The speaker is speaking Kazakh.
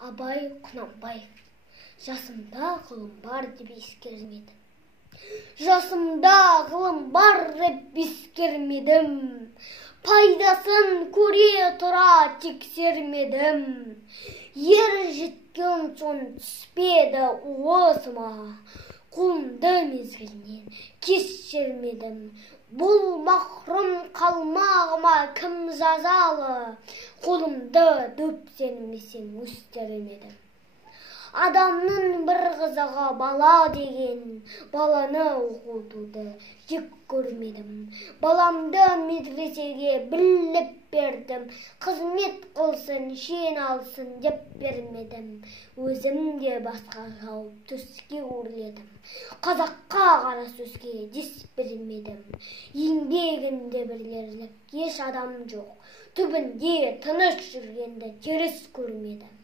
Абай Құнанбаев. Жасымда ғылым бар деп ескермедім. Жасымда ғылым бар деп ескермедім. Пайдасын көре тұра тексермедім. Ер жеткен соң түспеді уысыма. Қолымды мезгілінен кешірмедім. Бұл махрұм қалмағыма кім жазалы? Қолымды дөп сенмесем өстермедім. Адамның бір қызығы бала деген, баланы оқытуды жек көрмедім. Баламды медресеге біліп бердім, қызмет қылсын, шен алсын деп бермедім. Өзім де басқа жауып төске өрледім. Қазаққа қара сөзге дес бермедім. Еңбегінде білерлік еш адам жоқ. Түбінде тыныш жүргенді теріс көрмедім.